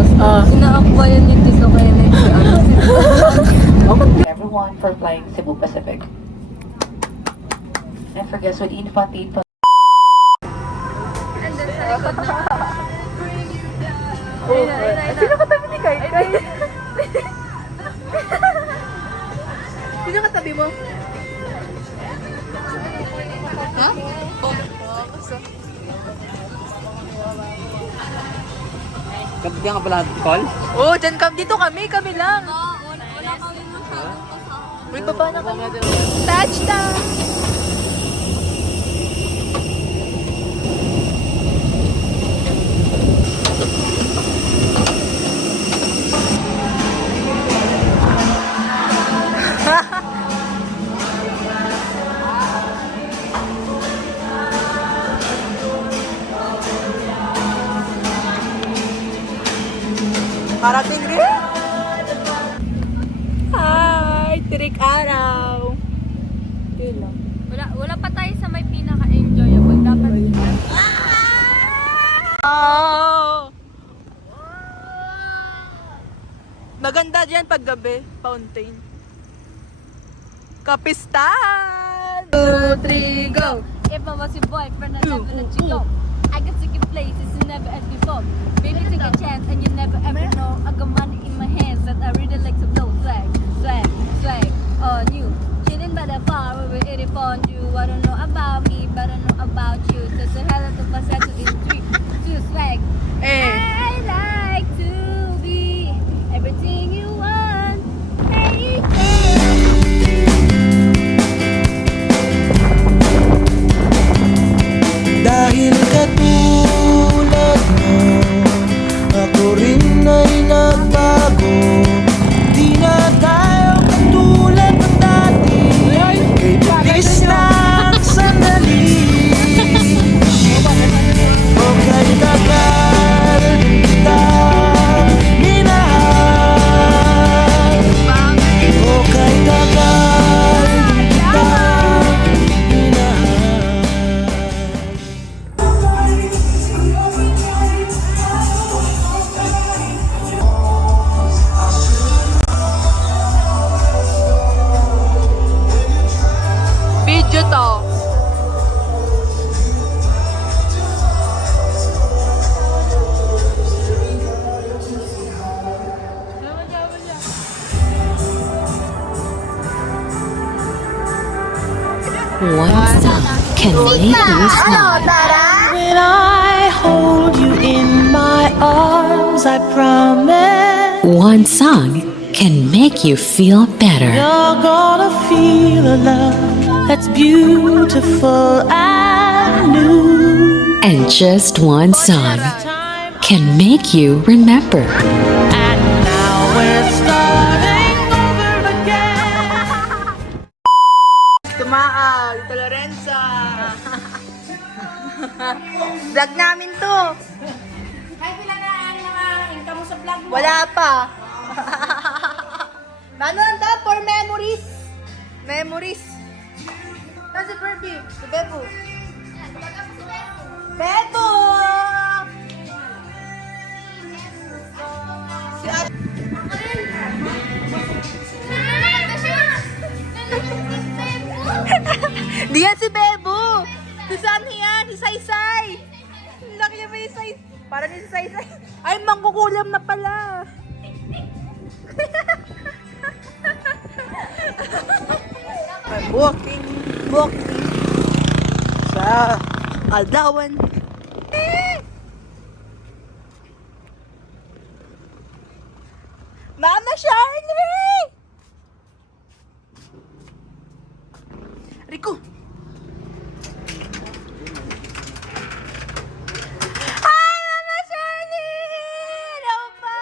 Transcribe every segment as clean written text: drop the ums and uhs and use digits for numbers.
Inaakbayan ni Tito kaya Everyone for flying Cebu Pacific. And for guests with Infantine. Sino katabi ni Kai? Sino katabi mo? Ha? Kapag nga pala call? Oh, dyan kami. Dito kami. Kami lang. Uy, baba na kami. Touchdown! Parating rin? Hi! Tirik araw! Wala pa tayo sa may pinaka-enjoyable. Dapat Oh! Maganda dyan pag gabi. Fountain. Kapistan! 2, 3, go! if I was your boyfriend, I'd never let you go. I got to give places you never had before. Baby, take a chance and you never ever know. I got money in my hands that I really like to blow. Swag, swag, swag on you. Chilling by the bar where we're eating fondue. I don't know about me, but I know about you. So say hello to Passato in 3, 2, swag. Eh! I like to be everything you want. Hey, Dahil katulad mo, ako rin ay nagbago. Di na tayo katulad ng dati. Kay bilis ng sandali. O kay tagal kita minahal. O kay tagal kita minahal. Video to. One song can make you smile. When I hold you in my arms, I promise One song can make you feel better. you're gonna feel a love that's beautiful and new. And just one song Time can make you remember. and now we're starting over again. Tumaag, Tito Lorenza. Vlog namin to. Ay, pila na ang mga income mo sa vlog mo? Wala pa. Ano to? For memories. Memories. Saan si Barbie? Si Bebo. Bebo! Si Ate. Di yan si Bebo. Si saan yan? Si Saysay. Laki niya ba yung Saysay? Parang yung si Saysay. Ay, mangkukulam na pala. Walking sa Aldawan. Mama Charlie! Rico! Hi, Mama Charlie! Hello pa!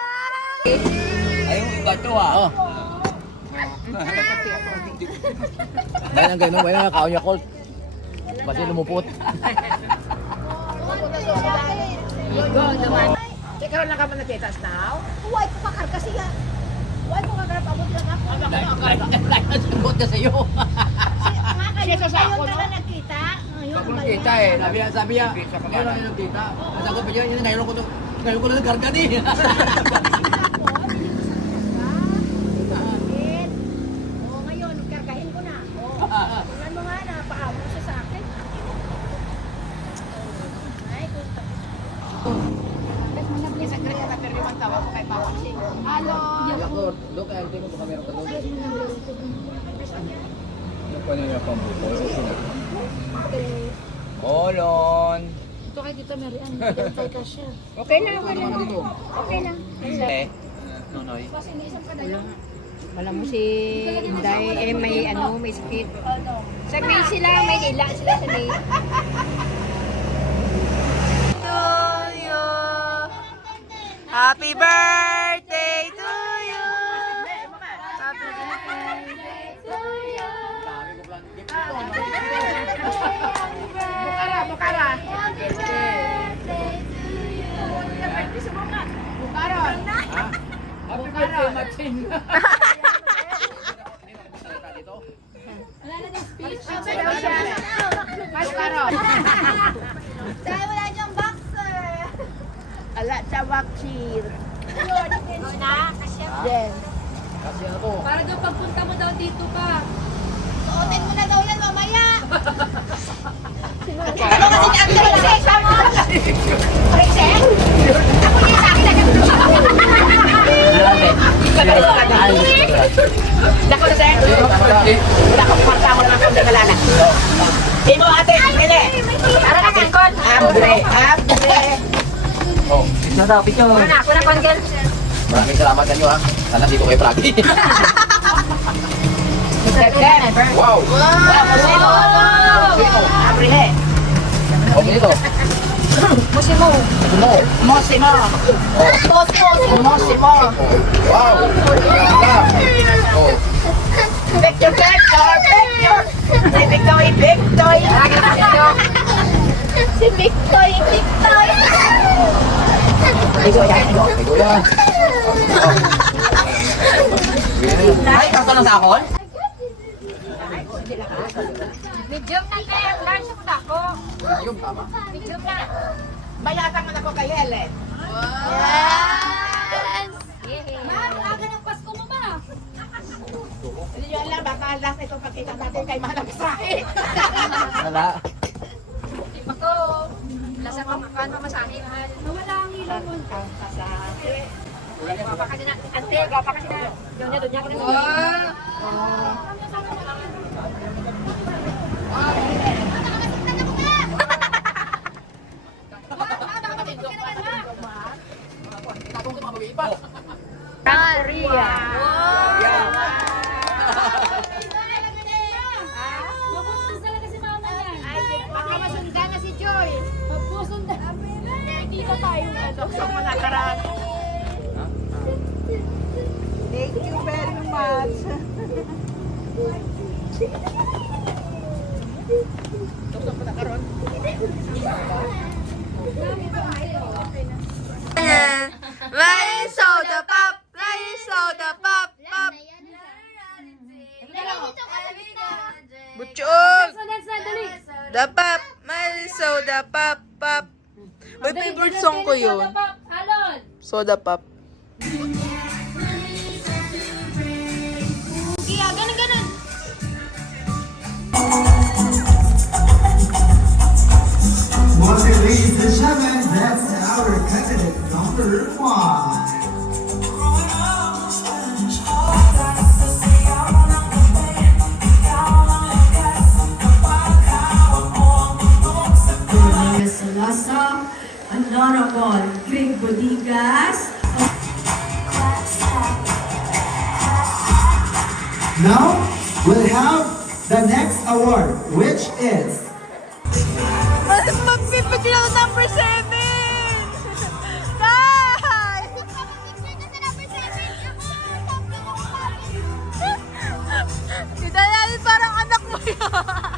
Ayaw mo iba ito ah. Oh. Bayan ang gano'n, bayan ang nakaon niya Colt. Basta lumupot. Ikaw lang ka man natitas now? Huwag ko pakar kasi yan. Huwag ko kakarap abot lang ako. Sumot na sa'yo. Kayo na nakita. Ngayon, Pag kita eh, sabi niya, yun ang kita. Sabi ko pa yun, ngayon ko to. Ngayon ko lang nagkarga din. Oo, ngayon, kargahin ko na. Oo. Tingnan mo nga na, paawag siya sa akin. Ay, gusto. Isa ka rin na pero yung tawag ko kay Papa Sing. Hello! Look, ay tingin mo baka meron ka doon. Look pa niya yung pambuto. Olon! Ito kay Tita Mary Ann, nagkantay ka siya. Okay lang, okay lang. Dito. Okay lang. Nonoy. Wala mo si Inday, may may sakit. Sa May sila, may ila sila sa May. To you. Happy birthday to you. Happy birthday to you. Bukara, bukara. Happy birthday to you. Bukara. Happy birthday, Machin! Bukara. Dahil wala diyang boxer. Ala, tawag cheer. Then, Kasi ako. Para daw pagpunta mo daw dito ka. suotin mo na daw yan mamaya. Ano kasi ni Ate Rosek? Rosek? Ako yung sa akin na Nako na sir. Wala ko kwarta mo naman kung nagalala. Imo ate, pili. Tara na kangkon. Abre, abre. Oh, Wala ako na kangkon. maraming salamat sa inyo ha. Sana dito kayo pragi. Wow! Musimo. Abre he. Okay dito. Musimo. Mo. Musimo. Musimo. Wow! Oh. Picture, picture, picture. Si Victoy, Victoy. Si Victoy, Victoy. Ito yan. Ito yan. Ay, kaso ng sakon? Medium na tayo. Large ako ako. Ayun, tama. Medium na. Bayatan mo na ko kay Helen. Yes! Ma'am, aga ng Pasko mo ba? Hindi nyo alam, baka last ito pagkita natin kay Manang Israel. Wala. Ako, lasa ka makano masahe. Wala ang ilan mo. Masahe. Gapa kasi na, ante, gapa kasi na. Doon niya ko na. Korea. Mabustos talaga si mama yan. Baka masunda na si Joy. Mabustos na. Hindi na tayo. Gusto mo na karan. Thank you very much. Gusto mo na karon. May soda pop! May soda pop! Pop! Butchog! The pop! May soda pop! Pop! Uy, favorite song ko yun. Alon! Soda pop. Ladies and gentlemen, that's our candidate number 1. Salasa, Honorable Greg Bodigas. Now, we'll have the next award, which is Magpipicture ako number 7! Guys! Kita natin parang anak mo yun.